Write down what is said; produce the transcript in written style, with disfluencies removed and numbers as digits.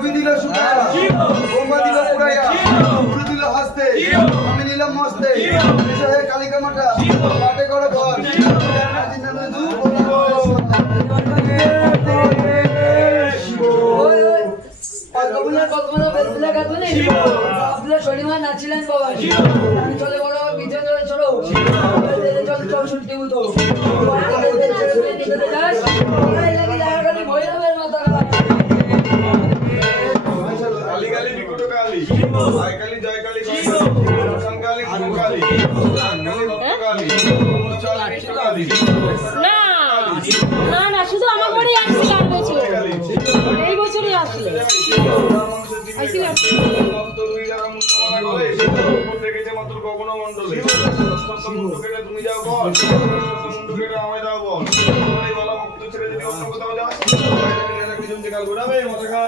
রবি দিল সুখা বোমা দিল পুরাইয়া গুরু দিল হাসতে আমি নিলাম মস্তে এসে হে কালিকা মাটা মাঠে করে ঘর আপনার শনিবার নাচছিলেন বাবা চলে বড় পিছনে চলে চলো চল শুনতে হতো কালী কালী বিকুট কালী জয় কালী জয় কালী সংকালী কালী কালী ভক্ত কালী কালী না না না শুধু আমার ঘরেই আসছিল আর বছর এই বছরই আসছিল তুমি যাও বল আমায় দাও বল বলা ভক্ত ছেড়ে যদি অন্য কোথাও যাও কাল ঘুরাবে মাথা খা